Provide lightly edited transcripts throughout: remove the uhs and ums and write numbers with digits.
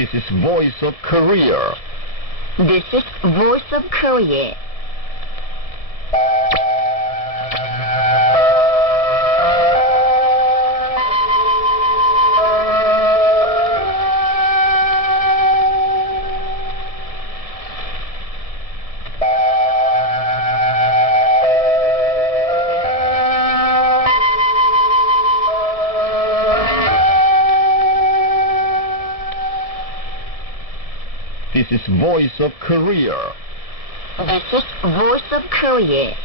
This is Voice of Korea. This is Voice of Korea. This is Voice of Korea. This is Voice of Korea.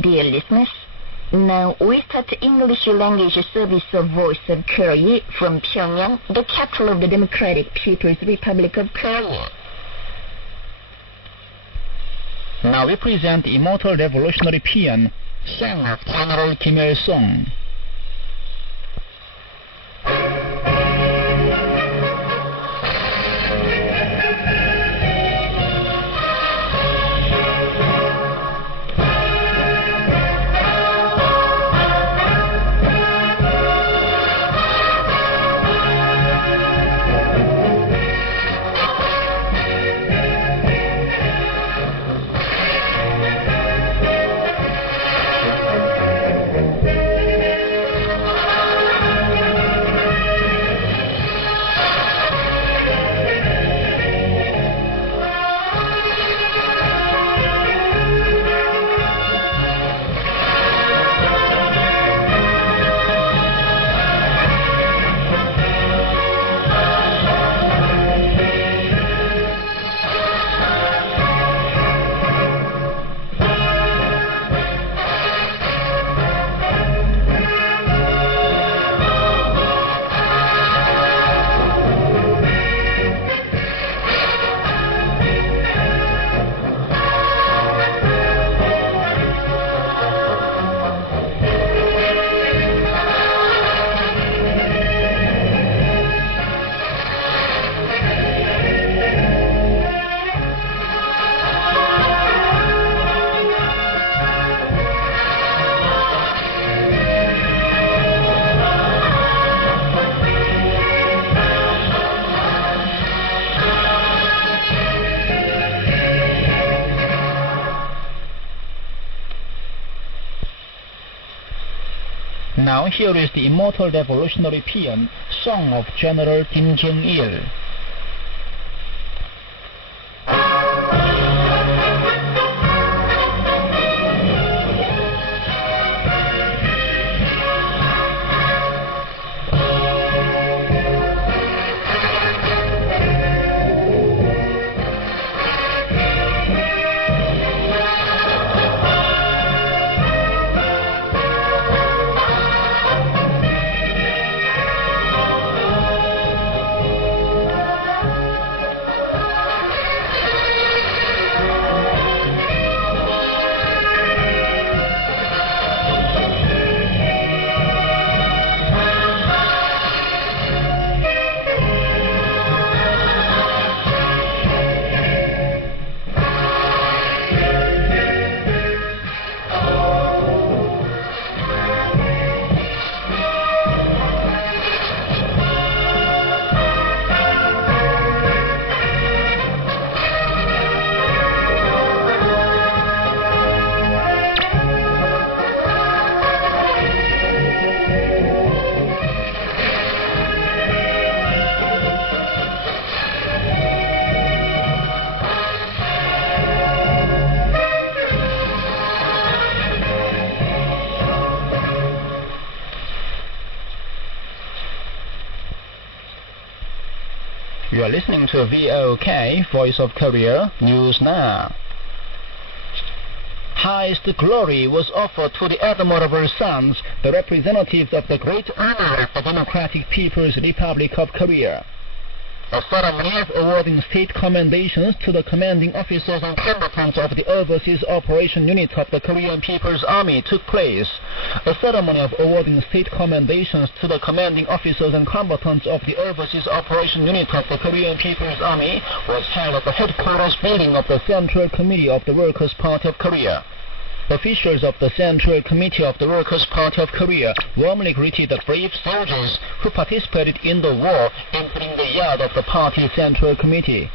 Dear listeners, now we start the English language service of Voice of Korea from Pyongyang, the capital of the Democratic People's Republic of Korea. Now we present the Immortal Revolutionary Paean, Song of General Kim Il-sung. Now here is the Immortal Revolutionary Paean, Song of General Kim Jong-il. You are listening to VOK, Voice of Korea, News Now. Highest glory was offered to the admirable sons, the representatives of the great honor of the Democratic People's Republic of Korea. A ceremony of awarding state commendations to the commanding officers and combatants of the Overseas Operation Unit of the Korean People's Army took place. A ceremony of awarding state commendations to the commanding officers and combatants of the Overseas Operation Unit of the Korean People's Army was held at the headquarters building of the Central Committee of the Workers' Party of Korea. Officials of the Central Committee of the Workers' Party of Korea warmly greeted the brave soldiers who participated in the war entering the yard of the party Central Committee.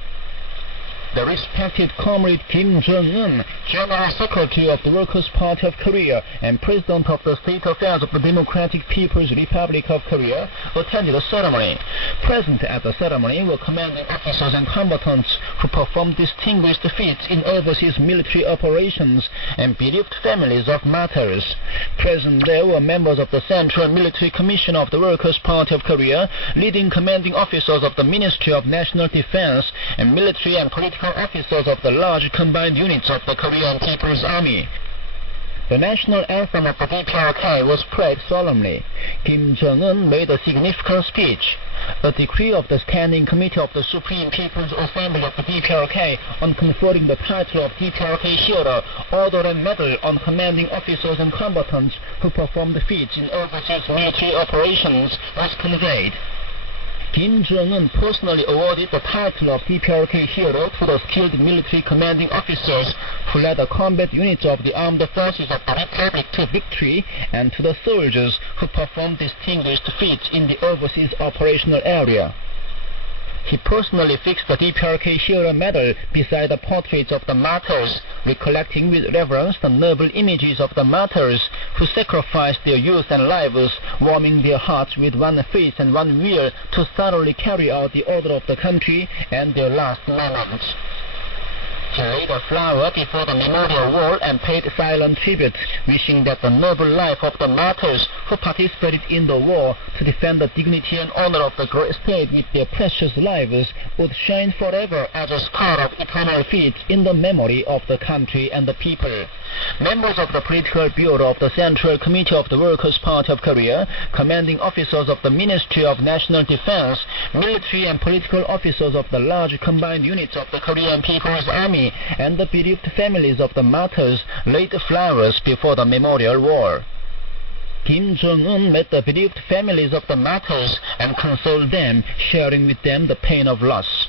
The respected Comrade Kim Jong-un, General Secretary of the Workers' Party of Korea and President of the State Affairs of the Democratic People's Republic of Korea, attended the ceremony. Present at the ceremony were commanding officers and combatants who performed distinguished feats in overseas military operations and bereaved families of martyrs. Present there were members of the Central Military Commission of the Workers' Party of Korea, leading commanding officers of the Ministry of National Defense, and military and political officers of the large combined units of the Korean People's Army. The national anthem of the DPRK was played solemnly. Kim Jong-un made a significant speech. A decree of the Standing Committee of the Supreme People's Assembly of the DPRK on conferring the title of DPRK Hero, Order and Medal on commanding officers and combatants who performed feats in overseas military operations was conveyed. Kim Jong-un personally awarded the title of DPRK Hero to the skilled military commanding officers who led the combat units of the armed forces of the Republic to victory, and to the soldiers who performed distinguished feats in the overseas operational area. He personally fixed the DPRK Hero Medal beside the portraits of the martyrs, recollecting with reverence the noble images of the martyrs who sacrificed their youth and lives, warming their hearts with one faith and one will to thoroughly carry out the order of the country and their last moments. He laid a flower before the memorial wall and paid silent tribute, wishing that the noble life of the martyrs who participated in the war to defend the dignity and honor of the great state with their precious lives would shine forever as a star of eternal feats in the memory of the country and the people. Members of the Political Bureau of the Central Committee of the Workers' Party of Korea, commanding officers of the Ministry of National Defense, military and political officers of the large combined units of the Korean People's Army, and the bereaved families of the martyrs laid flowers before the memorial wall. Kim Jong-un met the bereaved families of the martyrs and consoled them, sharing with them the pain of loss.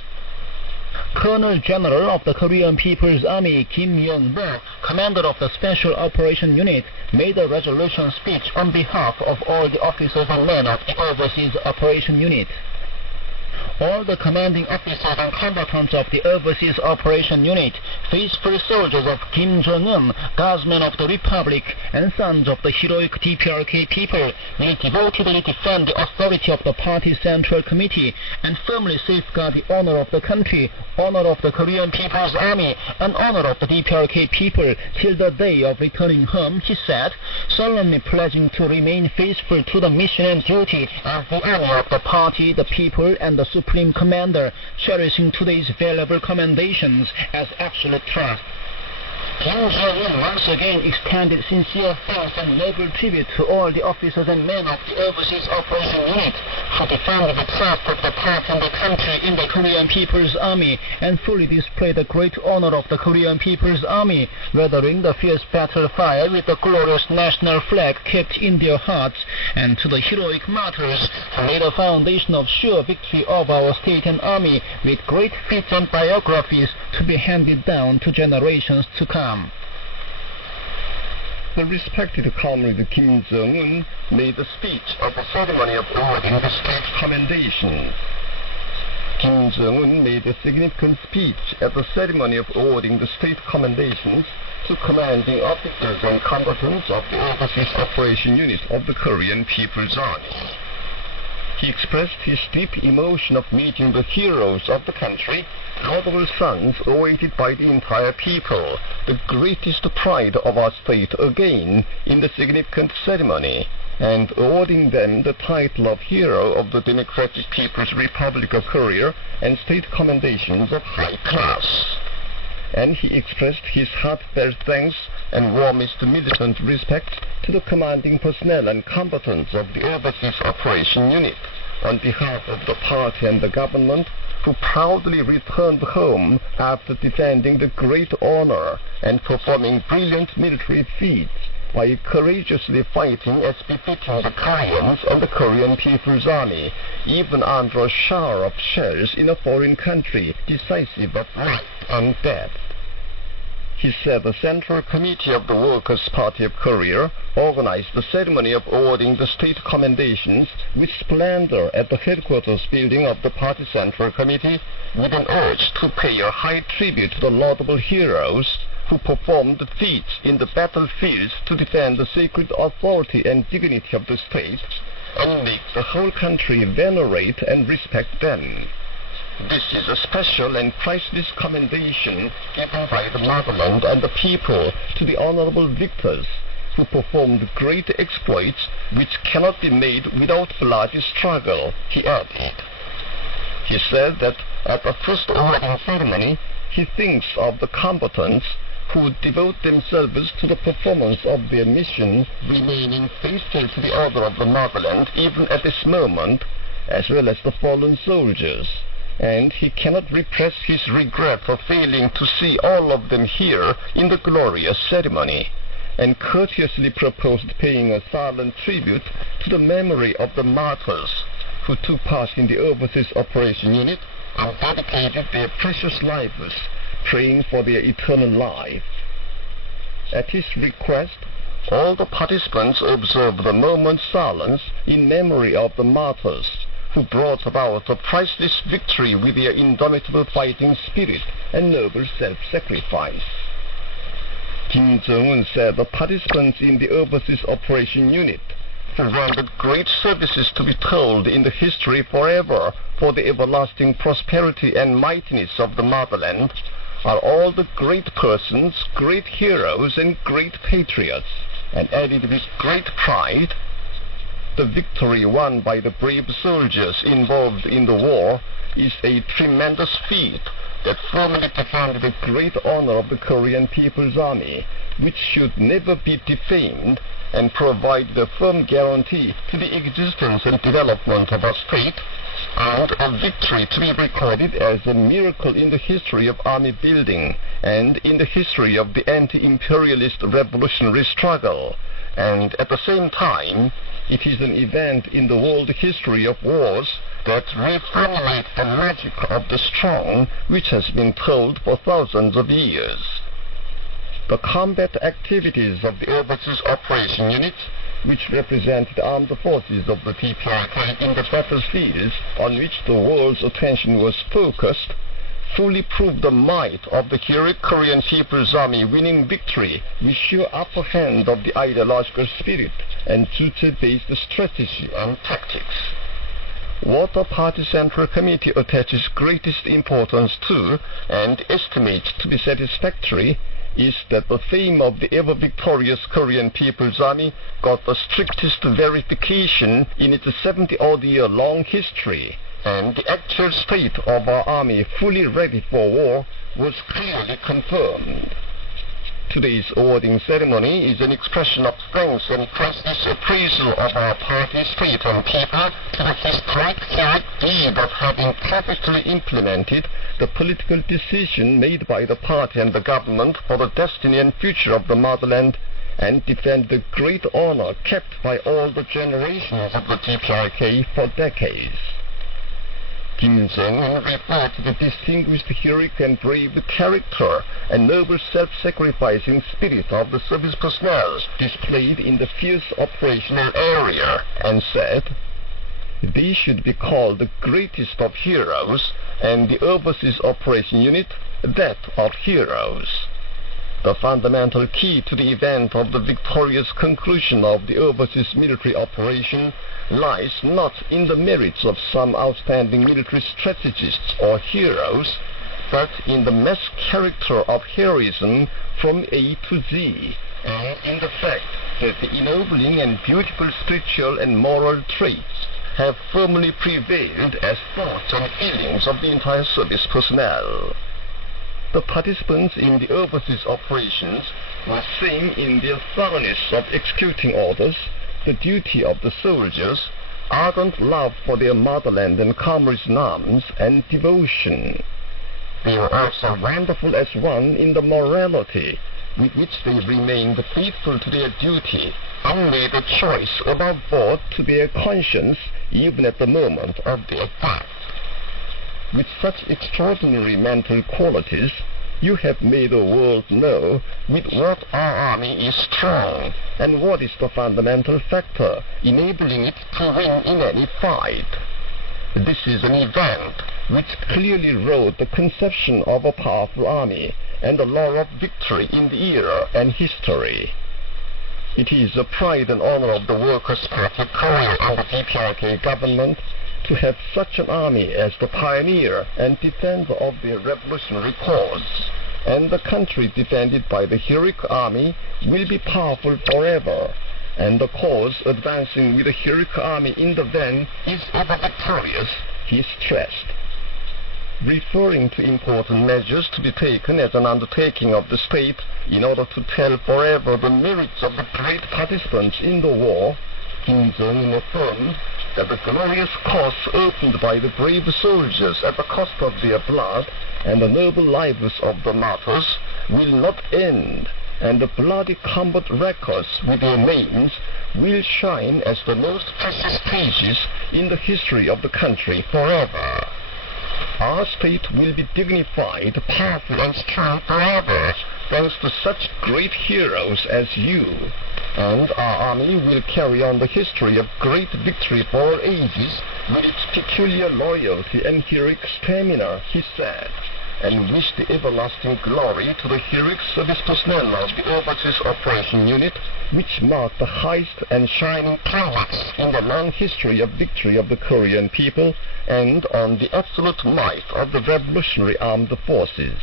Colonel General of the Korean People's Army Kim Yong-bo, commander of the Special Operation Unit, made a resolution speech on behalf of all the officers and men of the Overseas Operation Unit. All the commanding officers and combatants of the Overseas Operation Unit, faithful soldiers of Kim Jong-un, guardsmen of the Republic, and sons of the heroic DPRK people, will devotedly defend the authority of the party Central Committee and firmly safeguard the honor of the country, honor of the Korean People's Army, and honor of the DPRK people till the day of returning home, he said, solemnly pledging to remain faithful to the mission and duty as the army of the party, the people, and the Supreme Commander, cherishing today's valuable commendations as absolute trust. Kim Jong-un once again extended sincere thanks and noble tribute to all the officers and men of the Overseas Operation Unit who defended the trust of the party and the country in the Korean People's Army and fully displayed the great honor of the Korean People's Army, weathering the fierce battle fire with the glorious national flag kept in their hearts, and to the heroic martyrs who laid a foundation of sure victory of our state and army with great feats and biographies to be handed down to generations to come. The respected Comrade Kim Jong-un made a speech at the ceremony of awarding the state commendation. Kim Jong-un made a significant speech at the ceremony of awarding the state commendations to commanding officers and combatants of the Overseas Operation Unit of the Korean People's Army. He expressed his deep emotion of meeting the heroes of the country, noble sons awaited by the entire people, the greatest pride of our state again in the significant ceremony. and awarding them the title of Hero of the Democratic People's Republic of Korea and state commendations of high class. And he expressed his heartfelt thanks and warmest militant respect to the commanding personnel and combatants of the Overseas Operation Unit on behalf of the party and the government, who proudly returned home after defending the great honor and performing brilliant military feats by courageously fighting as befitting the Koreans and the Korean People's Army, even under a shower of shells in a foreign country, decisive of life and death. He said the Central Committee of the Workers' Party of Korea organized the ceremony of awarding the state commendations with splendor at the headquarters building of the Party Central Committee, with an urge to pay a high tribute to the laudable heroes who performed feats in the battlefields to defend the sacred authority and dignity of the state, and make the whole country venerate and respect them. This is a special and priceless commendation given by the motherland and the people to the honorable victors who performed great exploits which cannot be made without bloody struggle, he added. He said that at the first awarding ceremony, he thinks of the combatants who devote themselves to the performance of their mission, remaining faithful to the order of the motherland even at this moment, as well as the fallen soldiers. And he cannot repress his regret for failing to see all of them here in the glorious ceremony, and courteously proposed paying a silent tribute to the memory of the martyrs who took part in the Overseas Operation Unit and dedicated their precious lives, praying for their eternal life. At his request, all the participants observed a moment's silence in memory of the martyrs who brought about a priceless victory with their indomitable fighting spirit and noble self-sacrifice. Kim Jong-un said the participants in the Overseas Operation Unit, who rendered great services to be told in the history forever for the everlasting prosperity and mightiness of the motherland, are all the great persons, great heroes, and great patriots, and added with great pride, the victory won by the brave soldiers involved in the war is a tremendous feat that firmly defended the great honor of the Korean People's Army, which should never be defamed, and provided a firm guarantee to the existence and development of our state, and a victory to be recorded as a miracle in the history of army building and in the history of the anti-imperialist revolutionary struggle. And at the same time, it is an event in the world history of wars that reformulate the logic of the strong, which has been told for thousands of years. The combat activities of the Overseas Operation Unit, which represent the armed forces of the TPRK in the battlefields on which the world's attention was focused, fully proved the might of the heroic Korean People's Army winning victory with sheer upper hand of the ideological spirit and Juche-based strategy and tactics. What the Party Central Committee attaches greatest importance to and estimates to be satisfactory is that the fame of the ever-victorious Korean People's Army got the strictest verification in its 70-odd-year-long history, and the actual state of our army fully ready for war was clearly confirmed. Today's awarding ceremony is an expression of thanks and priceless appraisal of our party, state, and people to the historic heroic deed of having perfectly implemented the political decision made by the party and the government for the destiny and future of the motherland, and defend the great honor kept by all the generations of the TPRK for decades. Kim Jong-un referred to the distinguished heroic and brave character and noble self-sacrificing spirit of the service personnel displayed in the fierce operational area, and said, "They should be called the greatest of heroes, and the Overseas Operation Unit that of heroes." The fundamental key to the event of the victorious conclusion of the overseas military operation lies not in the merits of some outstanding military strategists or heroes, but in the mass character of heroism from A to Z, and in the fact that the ennobling and beautiful spiritual and moral traits have firmly prevailed as thoughts and feelings of the entire service personnel. The participants in the overseas operations were same in their thoroughness of executing orders, the duty of the soldiers, ardent love for their motherland and comrades in arms, and devotion. They were also wonderful as one in the morality with which they remained faithful to their duty and made a choice above board to their conscience even at the moment of their death. With such extraordinary mental qualities, you have made the world know with what our army is strong and what is the fundamental factor enabling it to win in any fight. This is an event which clearly wrote the conception of a powerful army and the law of victory in the era and history. It is a pride and honor of the Workers' Party of Korea and the DPRK government to have such an army as the pioneer and defender of their revolutionary cause, and the country defended by the heroic army will be powerful forever, and the cause advancing with the heroic army in the van is ever victorious, he stressed. Referring to important measures to be taken as an undertaking of the state in order to tell forever the merits of the great participants in the war, Kim Jong-un affirmed that the glorious cause opened by the brave soldiers at the cost of their blood and the noble lives of the martyrs will not end, and the bloody combat records with their names will shine as the most precious pages in the history of the country forever. Our state will be dignified, powerful, and strong forever, thanks to such great heroes as you. And our army will carry on the history of great victory for all ages with its peculiar loyalty and heroic stamina, he said, and wished the everlasting glory to the heroic service personnel of the Overseas Operation Unit, which marked the highest and shining climax in the long history of victory of the Korean people and on the absolute might of the revolutionary armed forces.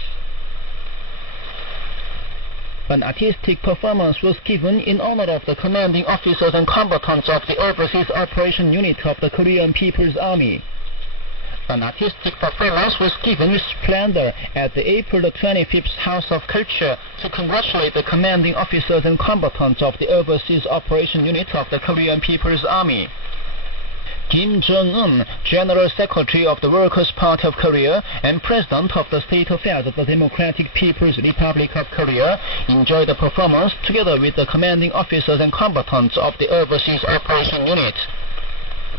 An artistic performance was given in honor of the commanding officers and combatants of the Overseas Operation Unit of the Korean People's Army. An artistic performance was given with splendor at the April 25th House of Culture to congratulate the commanding officers and combatants of the Overseas Operation Unit of the Korean People's Army. Kim Jong-un, General Secretary of the Workers' Party of Korea and President of the State Affairs of the Democratic People's Republic of Korea, enjoyed the performance together with the commanding officers and combatants of the Overseas Operation Unit.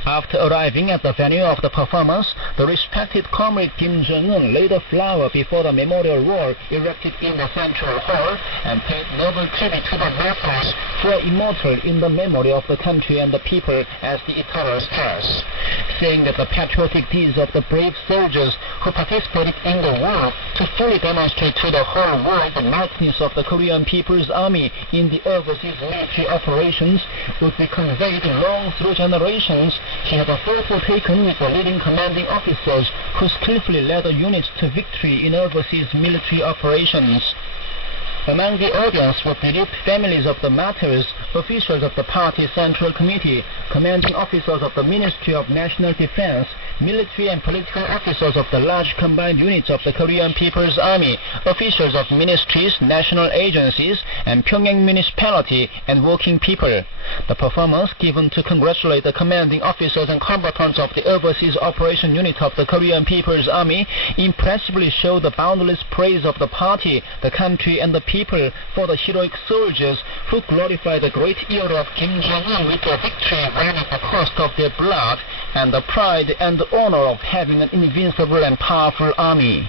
After arriving at the venue of the performance, the respected comrade Kim Jong-un laid a flower before the memorial wall erected in the Central Hall and paid noble tribute to the martyrs who are immortal in the memory of the country and the people as the eternal stars, saying that the patriotic deeds of the brave soldiers who participated in the war to fully demonstrate to the whole world the mightiness of the Korean People's Army in the overseas military operations would be conveyed long through generations. He had a photo taken with the leading commanding officers who skillfully led the units to victory in overseas military operations. Among the audience were bereaved families of the martyrs, officials of the party Central Committee, commanding officers of the Ministry of National Defense, military and political officers of the large combined units of the Korean People's Army, officials of ministries, national agencies, and Pyongyang municipality, and working people. The performance given to congratulate the commanding officers and combatants of the Overseas Operation Unit of the Korean People's Army impressively showed the boundless praise of the party, the country, and the people for the heroic soldiers who glorify the great era of Kim Jong-un with their victory won at the cost of their blood and the pride and the honor of having an invincible and powerful army.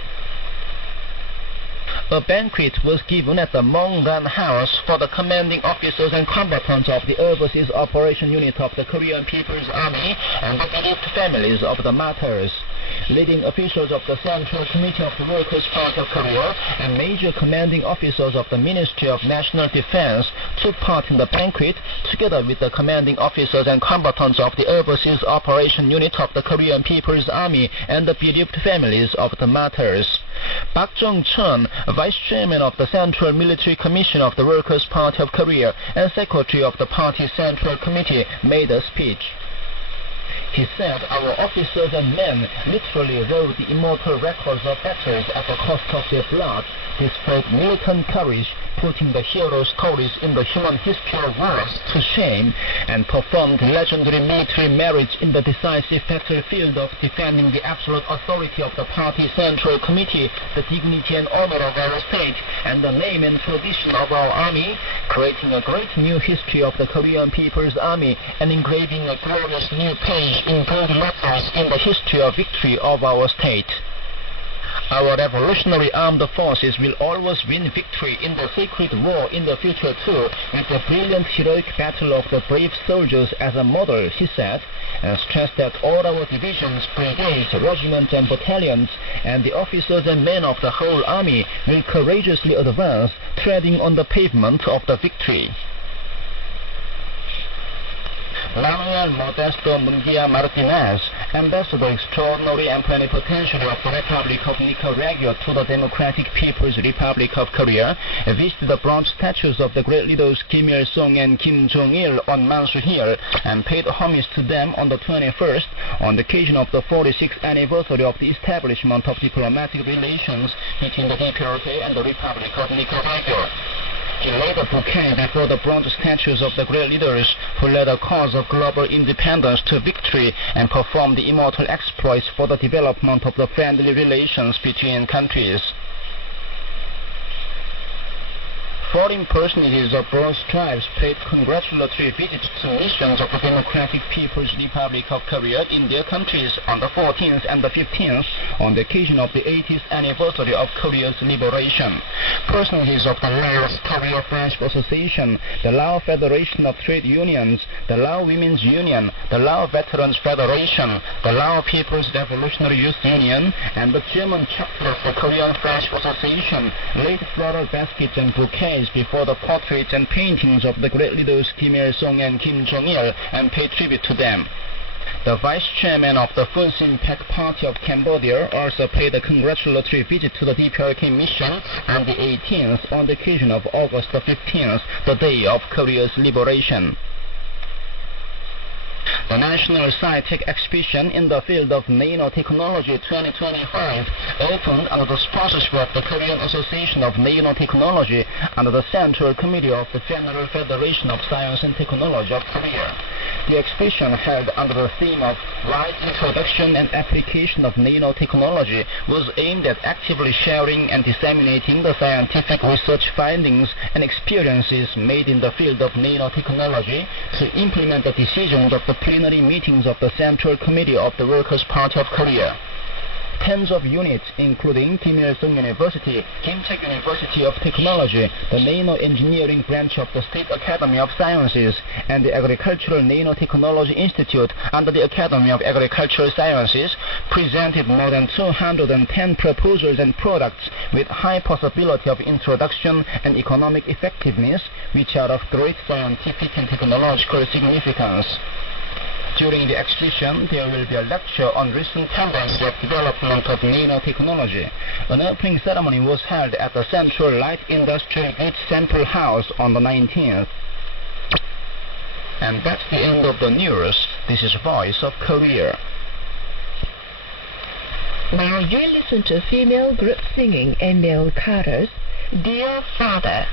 A banquet was given at the Mongdan House for the commanding officers and combatants of the Overseas Operation Unit of the Korean People's Army and the bereaved families of the martyrs. leading officials of the Central Committee of the Workers' Party of Korea, and major commanding officers of the Ministry of National Defense took part in the banquet, together with the commanding officers and combatants of the Overseas Operation Unit of the Korean People's Army and the bereaved families of the martyrs. Park Jong-cheon, Vice Chairman of the Central Military Commission of the Workers' Party of Korea and Secretary of the Party Central Committee, made a speech. He said, "Our officers and men literally wrote the immortal records of battles at the cost of their blood, displayed militant courage, putting the hero stories in the human history of wars to shame, and performed legendary military merits in the decisive battlefield of defending the absolute authority of the Party Central Committee, the dignity and honor of our state, and the name and tradition of our army, creating a great new history of the Korean People's Army, and engraving a glorious new page in gold letters in the history of victory of our state. Our revolutionary armed forces will always win victory in the sacred war in the future too, with the brilliant heroic battle of the brave soldiers as a model," he said, and stressed that all our divisions, brigades, regiments and battalions, and the officers and men of the whole army will courageously advance, treading on the pavement of the victory. Manuel Modesto Munguia Martinez, Ambassador Extraordinary and Plenipotentiary of the Republic of Nicaragua to the Democratic People's Republic of Korea, visited the bronze statues of the great leaders Kim Il-sung and Kim Jong-il on Mansu Hill and paid homage to them on the 21st on the occasion of the 46th anniversary of the establishment of diplomatic relations between the DPRK and the Republic of Nicaragua. He laid a bouquet before the bronze statues of the great leaders who led a cause of global independence to victory and performed the immortal exploits for the development of the friendly relations between countries. Foreign personages of broad stripes paid congratulatory visits to missions of the Democratic People's Republic of Korea in their countries on the 14th and the 15th on the occasion of the 80th anniversary of Korea's liberation. Personages of the Laos Korea Friendship Association, the Lao Federation of Trade Unions, the Lao Women's Union, the Lao Veterans Federation, the Lao People's Revolutionary Youth Union, and the German chapter of the Korean Friendship Association laid floral baskets and bouquets before the portraits and paintings of the great leaders Kim Il-sung and Kim Jong-il and paid tribute to them. The vice chairman of the Phun Sin Pac Party of Cambodia also paid a congratulatory visit to the DPRK mission on the 18th on the occasion of August the 15th, the day of Korea's liberation. The National Sci-Tech Exhibition in the field of Nanotechnology 2025 opened under the sponsorship of the Korean Association of Nanotechnology under the Central Committee of the General Federation of Science and Technology of Korea. The exhibition, held under the theme of Wide Introduction and Application of Nanotechnology, was aimed at actively sharing and disseminating the scientific research findings and experiences made in the field of nanotechnology to implement the decisions of the plenary meetings of the Central Committee of the Workers' Party of Korea. Tens of units, including Kim Il-sung University, Kim-Cheok University of Technology, the Nano Engineering Branch of the State Academy of Sciences, and the Agricultural Nanotechnology Institute under the Academy of Agricultural Sciences, presented more than 210 proposals and products with high possibility of introduction and economic effectiveness, which are of great scientific and technological significance. During the exhibition, there will be a lecture on recent tendencies of development of nanotechnology. An opening ceremony was held at the Central Light Industrial Goods Central House on the 19th. And that's the end of the news. This is Voice of Korea. Now you listen to female group singing in male chorus, Dear Father.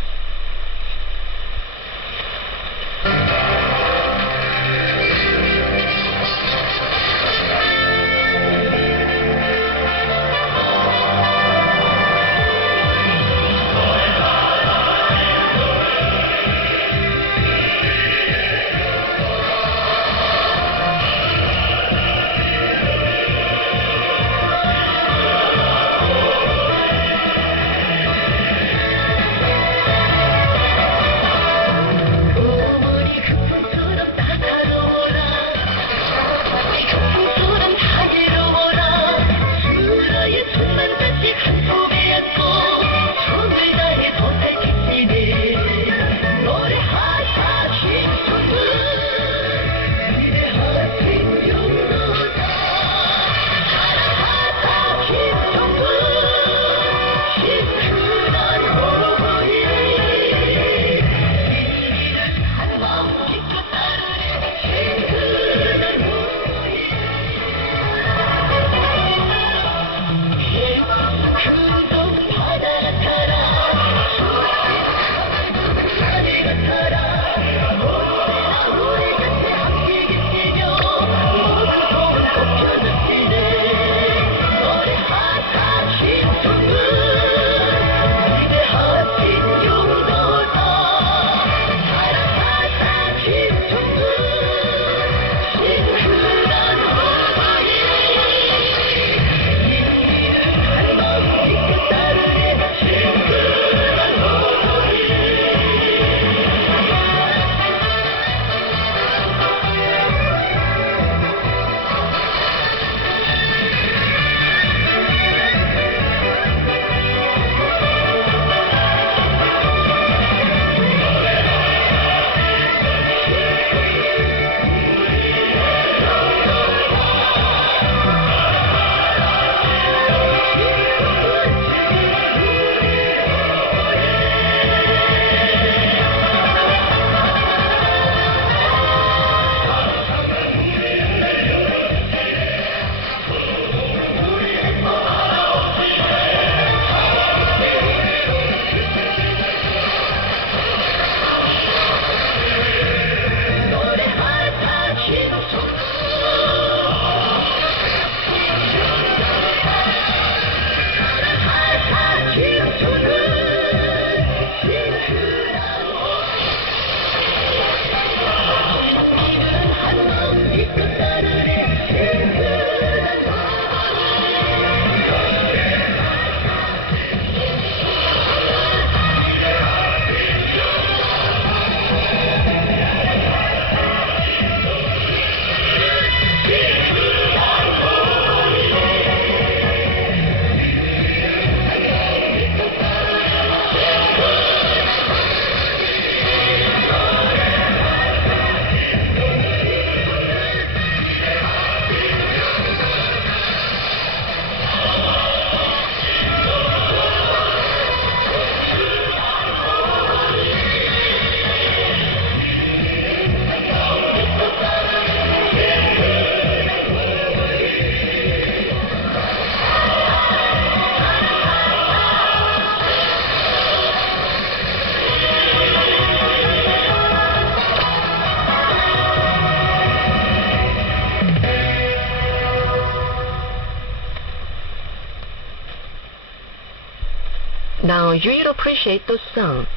Now you will appreciate the song,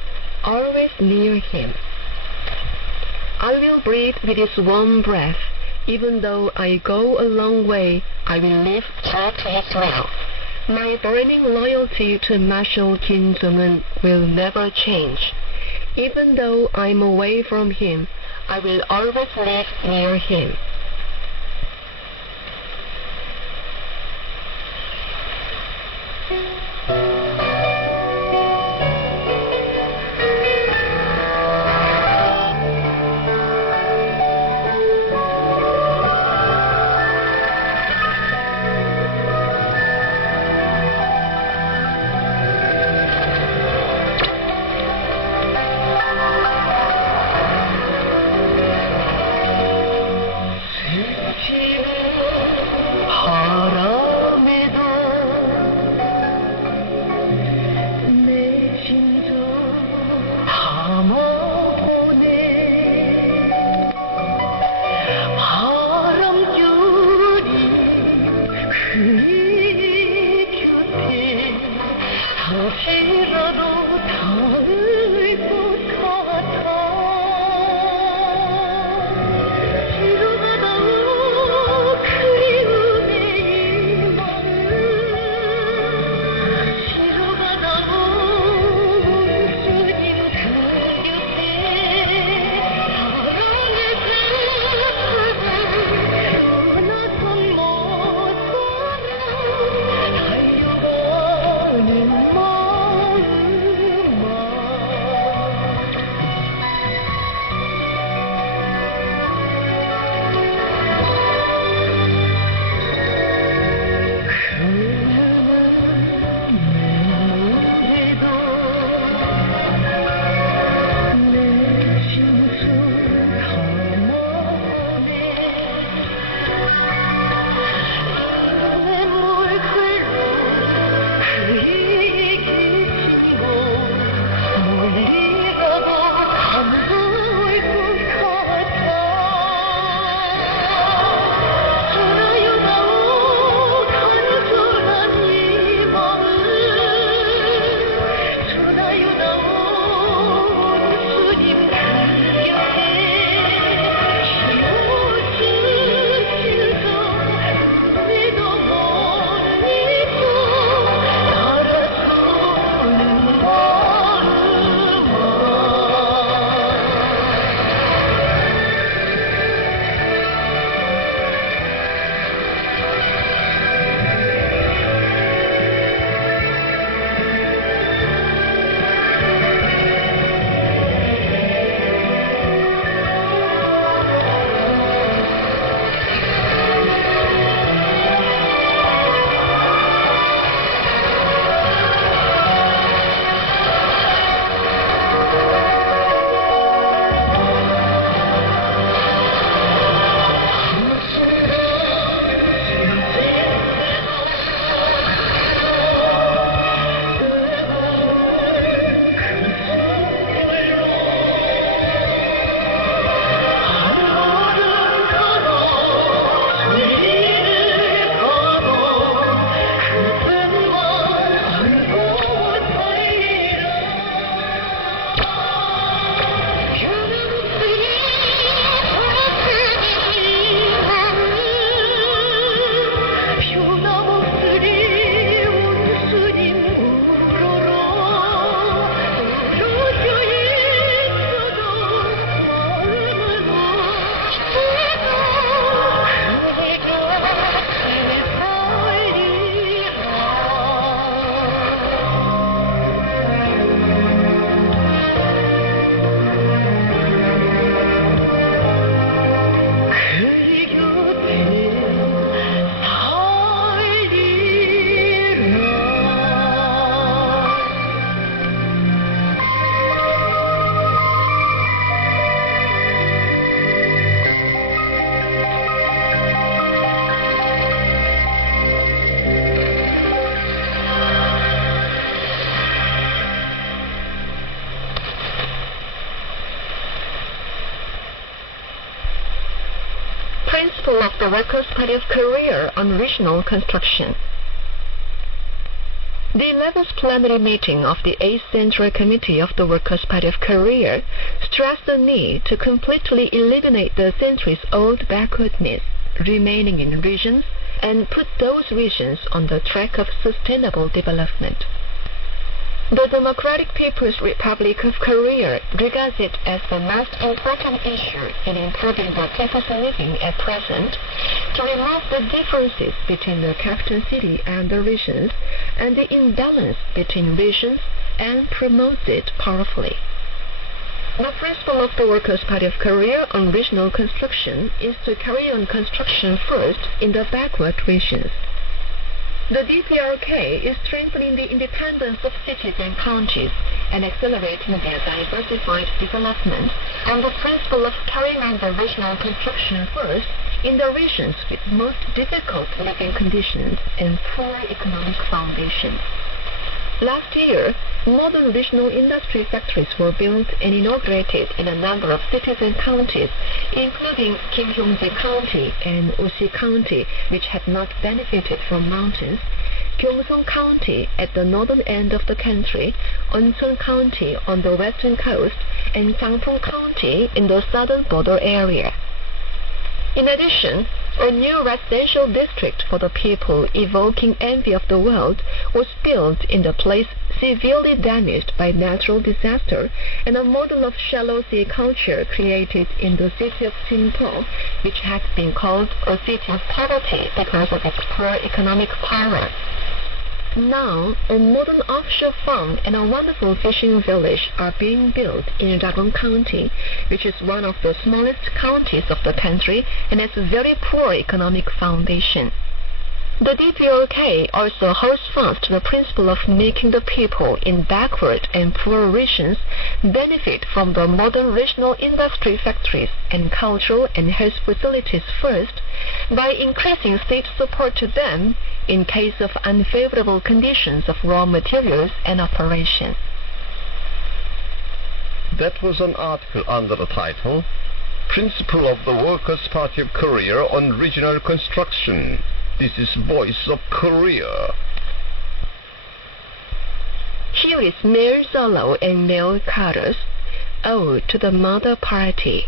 Always Near Him. I will breathe with his warm breath. Even though I go a long way, I will live true to his will. My burning loyalty to Marshal Kim Jong-un will never change. Even though I'm away from him, I will always live near him. Principle of the Workers' Party of Korea on Regional Construction. The 11th plenary meeting of the 8th Central Committee of the Workers' Party of Korea stressed the need to completely eliminate the centuries-old backwardness remaining in regions and put those regions on the track of sustainable development. The Democratic People's Republic of Korea regards it as the most important issue in improving the people's living at present to remove the differences between the capital city and the regions and the imbalance between regions and promotes it powerfully. The principle of the Workers' Party of Korea on regional construction is to carry on construction first in the backward regions. The DPRK is strengthening the independence of cities and counties and accelerating their diversified development on the principle of carrying on the regional construction first in the regions with most difficult living conditions and poor economic foundation. Last year, modern regional industry factories were built and inaugurated in a number of cities and counties, including Kim-Hyong-ji County and Usi County, which had not benefited from mountains, Gyeongsong County at the northern end of the country, Euncheon County on the western coast, and Gangpyeong County in the southern border area. In addition, a new residential district for the people evoking envy of the world was built in the place severely damaged by natural disaster, and a model of shallow sea culture created in the city of Sinpo, which had been called a city of poverty because of its poor economic power. Now, a modern offshore farm and a wonderful fishing village are being built in Ragong County, which is one of the smallest counties of the country and has a very poor economic foundation. The DPRK also holds fast to the principle of making the people in backward and poor regions benefit from the modern regional industry factories and cultural and health facilities first by increasing state support to them in case of unfavorable conditions of raw materials and operation. That was an article under the title, Principle of the Workers' Party of Korea on Regional Construction. This is Voice of Korea. Here is Mayor Zolo and Mayor Carter's Ode to the Mother Party.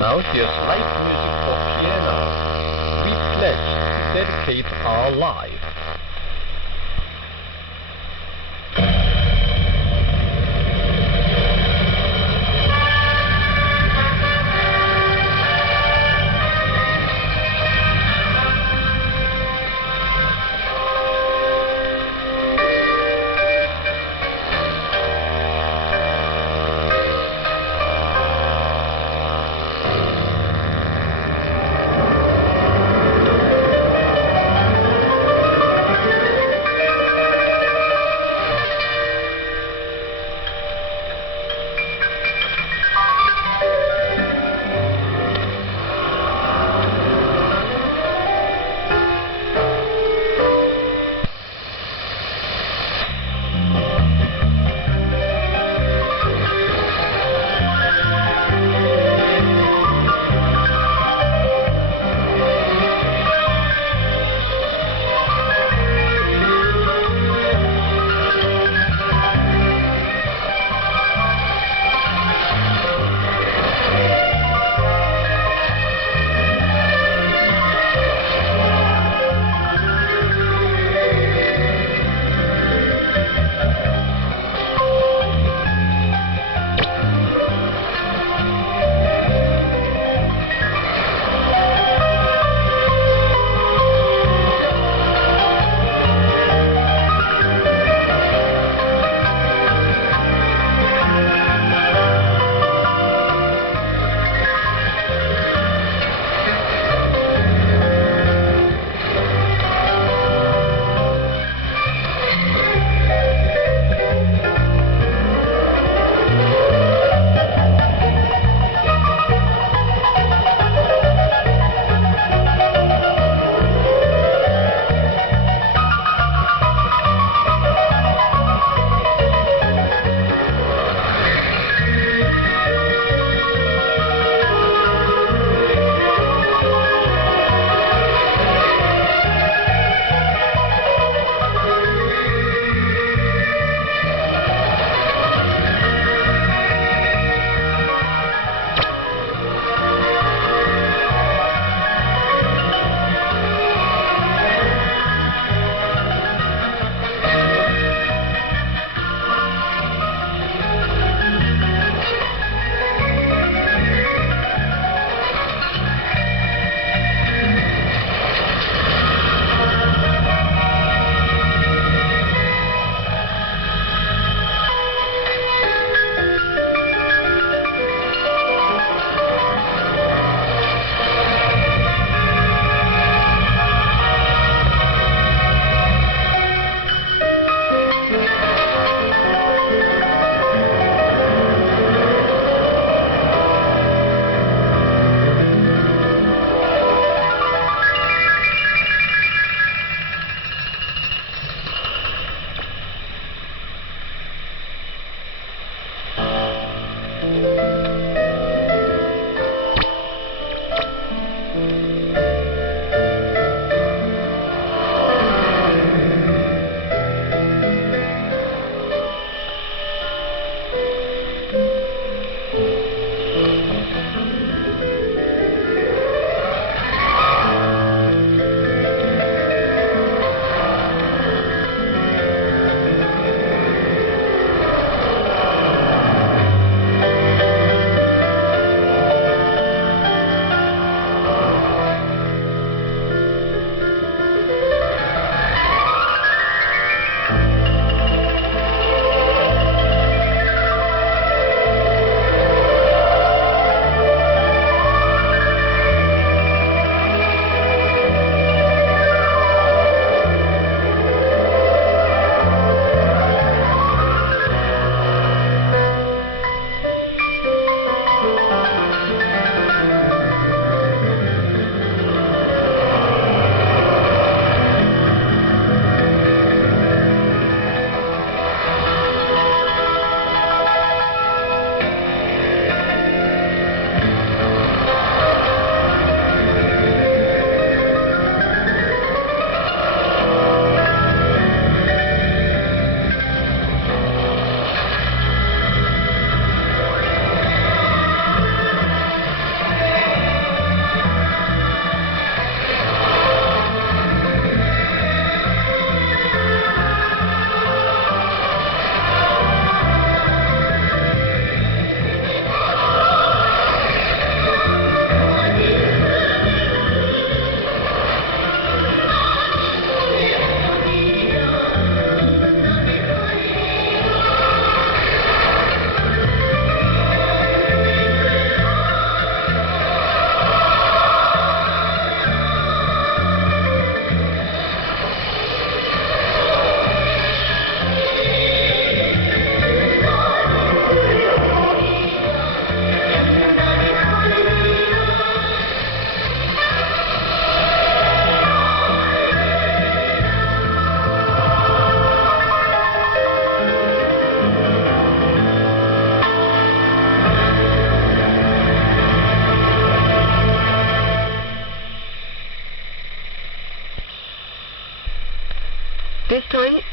Now here's light music for piano. We pledge to dedicate our life.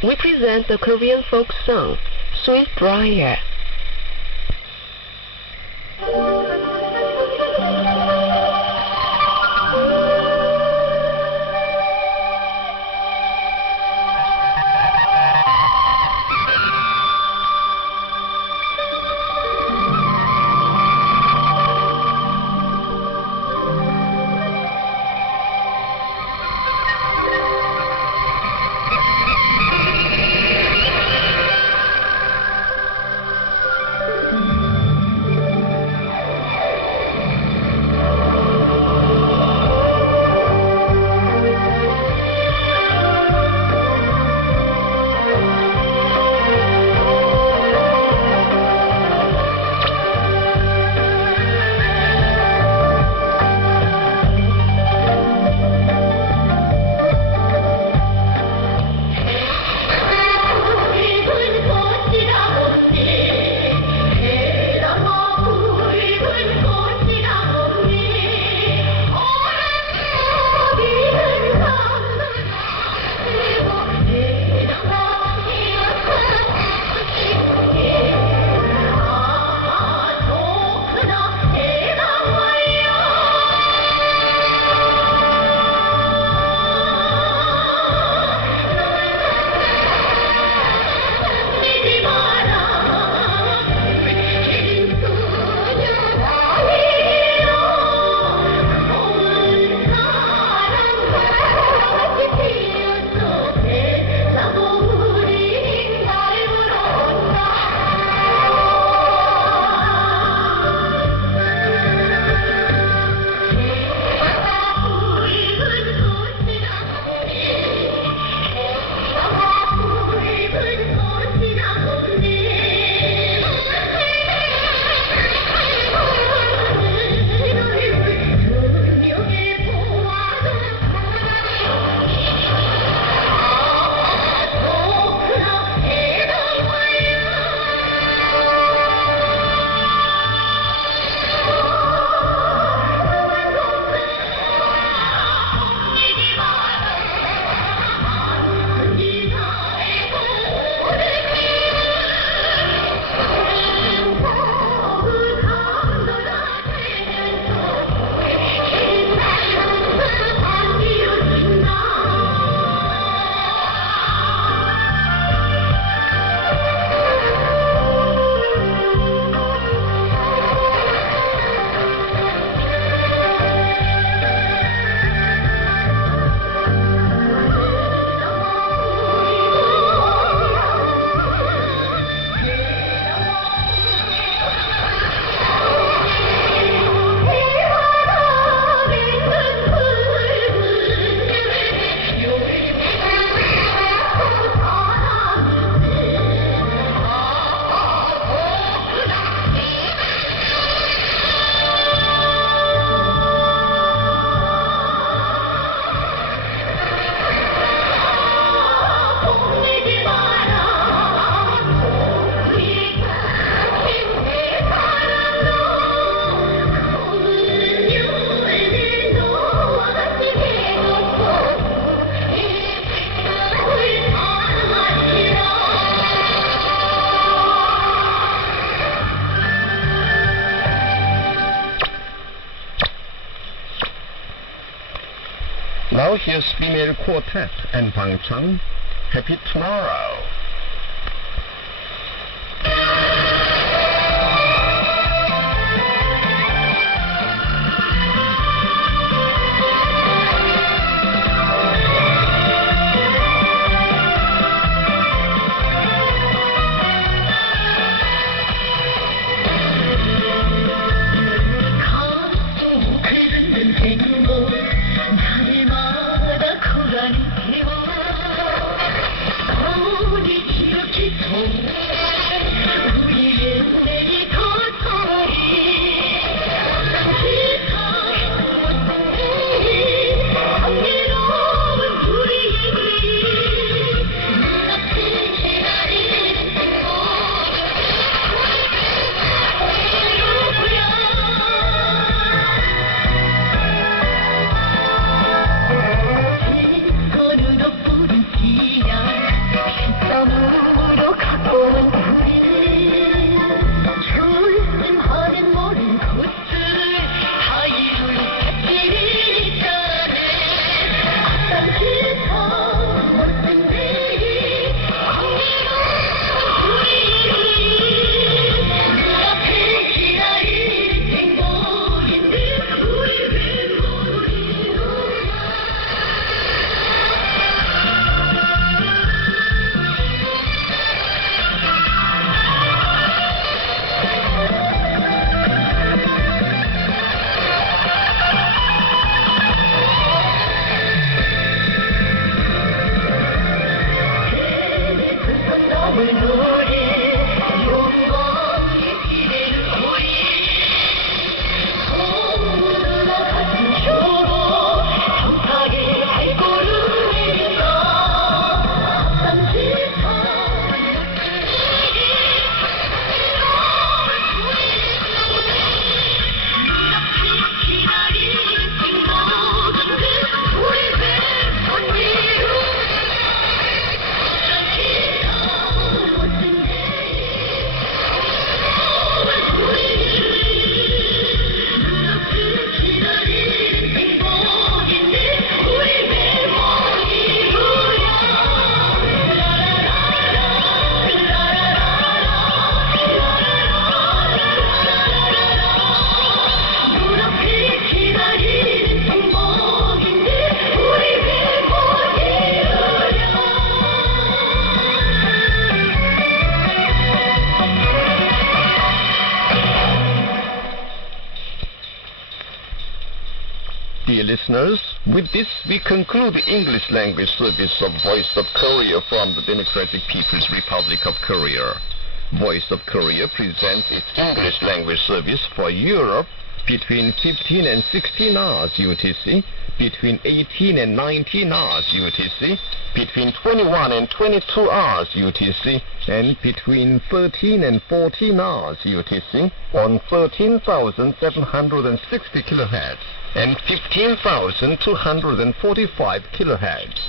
we present the Korean folk song, Sweet Briar. Now here's female quartet and Bangchang, Happy Tomorrow. 날마다 고라니 피워 마음으로 갖고 온 우리는 조심하면 모든 곳을 다 이룰겠지니까네. 앞당기서 멋진 내일 광대로운 우리 눈앞에 기다릴 행복인데 우리 왜 모르나. 너물 노래 용감히 기대는 우리 소문으로 가슴 펴고 평타게 발걸음 내린다. 땀짓한 눈앞에 기다리는 행복인데 우리 왜 못이루. Dear listeners, with this we conclude the English language service of Voice of Korea from the Democratic People's Republic of Korea. Voice of Korea presents its English language service for Europe between 15 and 16 hours UTC, between 18 and 19 hours UTC, between 21 and 22 hours UTC, and between 13 and 14 hours UTC on 13,760 kHz and 15,245 kHz.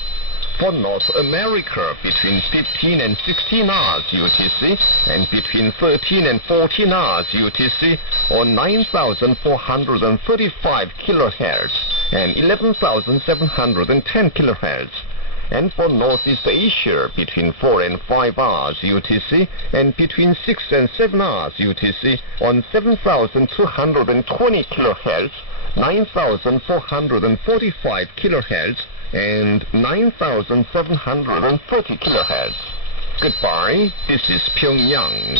For North America, between 15 and 16 hours UTC and between 13 and 14 hours UTC on 9,435 kHz and 11,710 kHz. And for Northeast Asia, between 4 and 5 hours UTC and between 6 and 7 hours UTC on 7,220 kHz, 9,445 kHz and 9,730 kHz. Goodbye, this is Pyongyang.